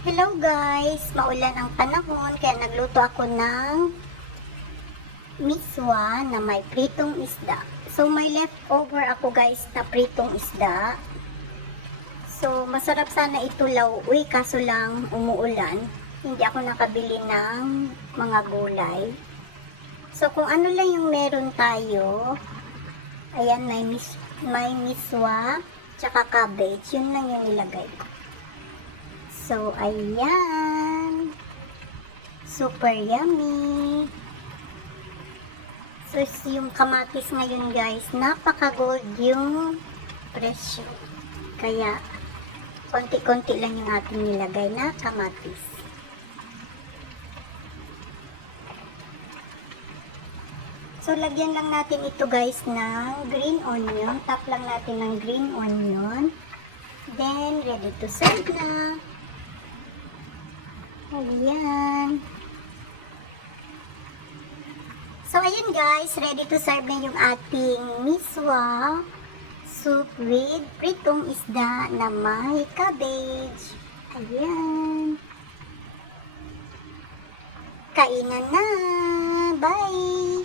Hello guys! Maulan ang panahon kaya nagluto ako ng miswa na may pritong isda. So may leftover ako guys na pritong isda. So masarap sana ito lauwi kaso lang umuulan. Hindi ako nakabili ng mga gulay. So kung ano lang yung meron tayo, ayan may miswa tsaka cabbage. Yun lang yung nilagay ko. So, ayan. Super yummy. So, yung kamatis ngayon guys, napaka-gold yung presyo. Kaya, konti-konti lang yung ating nilagay na kamatis. So, lagyan lang natin ito guys ng green onion. Tap lang natin ng green onion. Then, ready to serve na. Ayan. So, ayan guys. Ready to serve na yung ating miswa soup with pritong isda na may cabbage. Ayan. Kainan na. Bye!